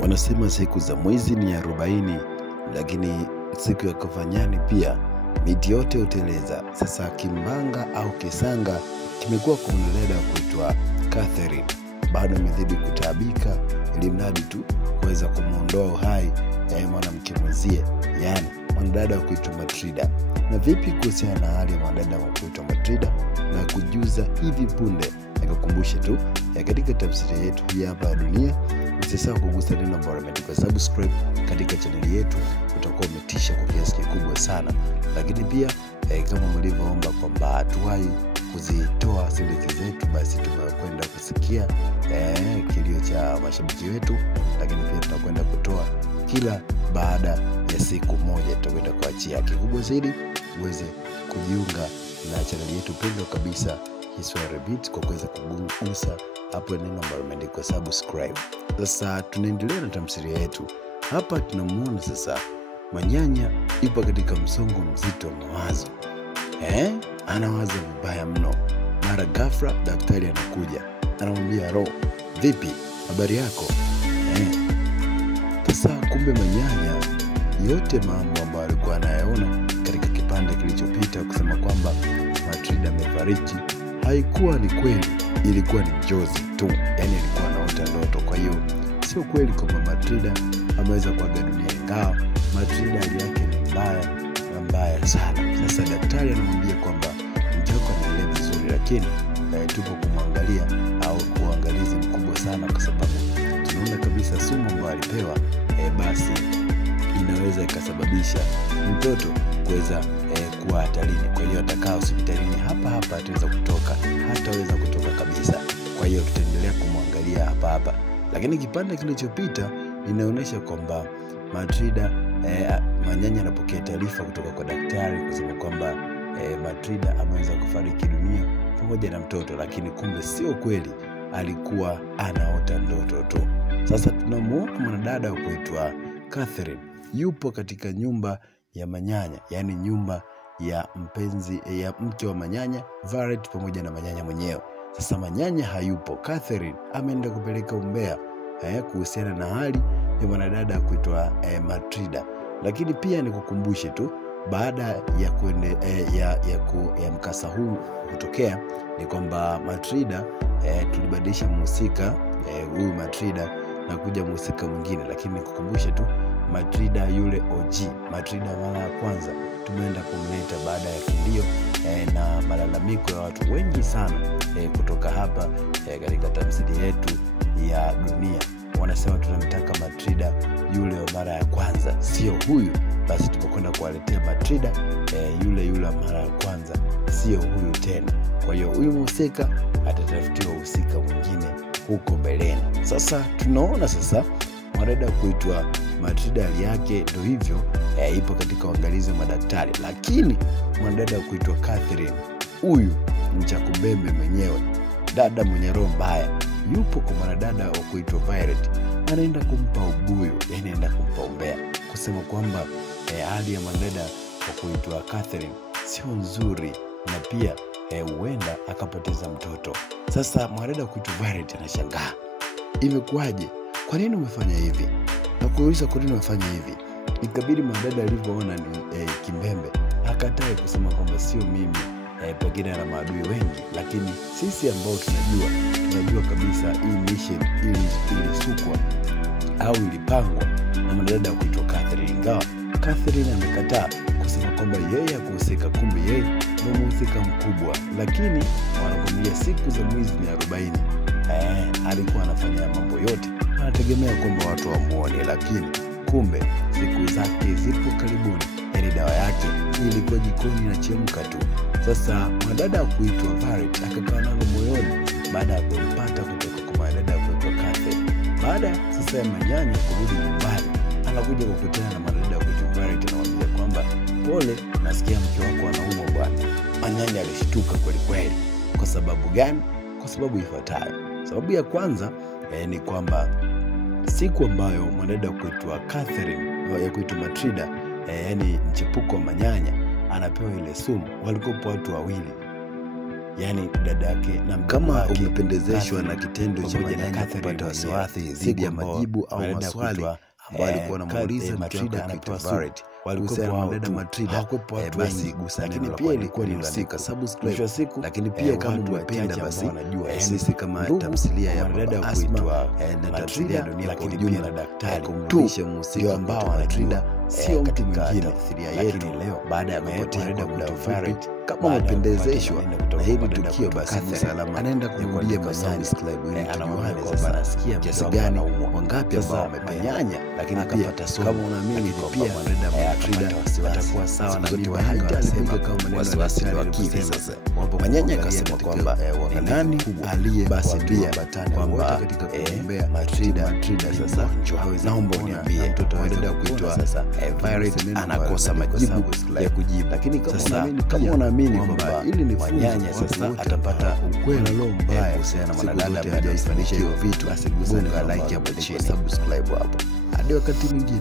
Wanasema siku za mwezi ni 40, lakini siku ya kufanyani pia miti yote huteleza. Sasa kimbanga au kisanga kimekuwa kwa mwanadada kuitwa Catherine. Bado amezidi kutaabika ili mradi tu kuweza kumuondoa uhai ya mwanamke mwenzie, yani mwanadada kuitwa Matrida. Na vipi kuhusiana na hali ya mwanadada kuitwa Matrida na kujuza hivi punde, nikukumbushe tu katika tafsiri yetu hii hapa ya dunia. Usisahau kugusa neno ambalo limeandikwa subscribe katika channel yetu, utakuwa umetisha kwa kiasi kikubwa sana. Lakini pia kama mlivyoomba kwamba tuwai kuzitoa simulizi zetu, basi tumekwenda kusikia kilio cha mashabiki wetu, lakini pia tutakwenda kutoa kila baada ya siku moja, tutakwenda kuachia. Kikubwa zaidi uweze kujiunga na channel yetu pendwa kabisa Hiswahili Beats kwa kuweza kugusa hapo neno ambalo limeandikwa subscribe. Sasa tunaendelea na tamthilia yetu. Hapa tunamuona sasa Manyanya ipo katika msongo mzito wa mawazo. Anawaza vibaya mno. Mara ghafla daktari anakuja. Anamwambia, "Ro, vipi? Habari yako?" Sasa kumbe Manyanya yote mambo ambayo alikuwa anayaona katika kipande kilichopita kusema kwamba Matrida amefariki haikuwa ni kweli, ilikuwa ni njozi tu. Yani alikuwa anaota ndoto. Kwa hiyo sio kweli kwamba Matrida ameweza kuaga dunia, ingawa Matrida hali yake ni mbaya sana. Sasa daktari anamwambia kwamba mjoko anaendelea vizuri, lakini tupo kumwangalia au kuangalizi mkubwa sana, kwa sababu tunaona kabisa sumu ambayo alipewa basi inaweza ikasababisha mtoto kuweza kuwa hatarini. Kwa hiyo atakaa hospitalini hapa ataweza kutoka, hataweza kutoka kabisa. Kwa hiyo tutaendelea kumwangalia hapa. Lakini kipande kilichopita inaonyesha kwamba Matrida Manyanya anapokea taarifa kutoka kwa daktari kusema kwamba Matrida ameweza kufariki dunia pamoja na mtoto, lakini kumbe sio kweli, alikuwa anaota ndoto tu. Sasa tunamuona mwanadada kuitwa Catherine yupo katika nyumba ya Manyanya, yani nyumba ya mpenzi ya mke wa Manyanya, Violet, pamoja na Manyanya mwenyewe. Sasa Manyanya hayupo. Catherine ameenda kupeleka umbea kuhusiana na hali ya mwanadada kuitwa Matrida. Lakini pia nikukumbushe tu, baada ya kuende ya mkasa huu kutokea, ni kwamba Matrida tulibadilisha mhusika huyu Matrida na kuja mhusika mwingine. Lakini nikukumbushe tu, Matrida yule OG, Matrida mara ya kwanza tumeenda kumleta baada ya kilio na malalamiko ya watu wengi sana kutoka hapa katika tamthilia yetu ya dunia. Wanasema tunamtaka Matrida yule wa mara ya kwanza, sio huyu. Basi tumekwenda kuwaletea Matrida yule mara ya kwanza, sio huyu tena. Kwa hiyo huyu mhusika atatafutiwa mhusika mwingine huko mbeleni. Sasa tunaona sasa mwanadada kuitwa Matrida hali yake ndio hivyo, ipo katika uangalizi wa madaktari. Lakini mwanadada kuitwa Catherine, huyu mchakubembe mwenyewe, dada mwenye roho mbaya, yupo kwa mwanadada kuitwa Violet, anaenda kumpa ubuyu, yani anaenda kumpa umbea kusema kwamba hali ya mwanadada kuitwa Catherine sio nzuri, na pia huenda akapoteza mtoto. Sasa mwanadada kuitwa Violet anashangaa, imekuwaje? Kwa nini umefanya hivi? Na kuuliza kwa nini umefanya hivi, ikabidi mwanadada alivyoona ni kimbembe akatae kusema kwamba sio mimi, pengine na maadui wengi, lakini sisi ambao tunajua kabisa hii mission ilisukwa au ilipangwa na mwanadada kuitwa Catherine. Ingawa Catherine amekataa kusema kwamba yeye hakuhusika, kumbe yeye ndio mhusika mkubwa. Lakini wanakwambia siku za mwezi ni 40. Alikuwa anafanya mambo yote, anategemea kwamba watu wamuone, lakini kumbe siku zake zipo karibuni. Yani dawa yake ilikuwa jikoni inachemka tu. Sasa mwanadada kuitwa Violet akakaa nalo moyoni baada ya kumpata kutoka kwa mwanadada kuitwa Catherine. Baada sasa ya Manyanya kurudi nyumbani, anakuja kukutana na mwanadada kuitwa Violet, anamwambia kwamba pole, nasikia mke wako anaumwa bwana. Manyanya alishtuka kweli kweli. Kwa sababu gani? Kwa sababu ifuatayo. Sababu ya kwanza ni kwamba siku ambayo mwanadada kuitwa Catherine ya kuitwa Matilda, yani mchepuko wa manyanya, anapewa ile sumu, walikuwa watu wawili, yani dada yake na mdogo wake. Kama umependezeshwa na kitendo cha manyanya kupata wasiwasi dhidi ya majibu au maswali ambayo alikuwa anamuuliza Matilda anaitwa Barrett, walikuwa dada Matilda, basi gusa neno la, pia ilikuwa ni husika subscribe. Lakini pia kama umependa, basi sisi kama tamthilia ya dada kuitwa na tamthilia dunia kwa ujumla na daktari kumlisha mhusika ambao Matilda sio mtu mwingine tamthilia yetu leo. Baada ya kupotea dada kufupi, kama umependezeshwa na hili tukio, basi msalama anaenda kurudia subscribe ili tujuane sasa nasikia kiasi gani, wangapi ambao wamepanyanya. Lakini pia kama unaamini pia dada Matilda atakuwa sawa na ndio haitasema kama maneno ya akili. Sasa manyanya akasema kwamba nani aliye basi pia kwamba katika kuombea Matilda sasa naomba uniambie mtoto wa dada kuitwa Barrett anakosa majibu ya kujibu. Lakini kama unaamini kwamba ili ni manyanya sasa atapata ukweli mbaya kuhusiana na mwanadada ambaye hajafanisha hiyo vitu, basi gusa like hapo chini, subscribe hapo. Hadi wakati mwingine.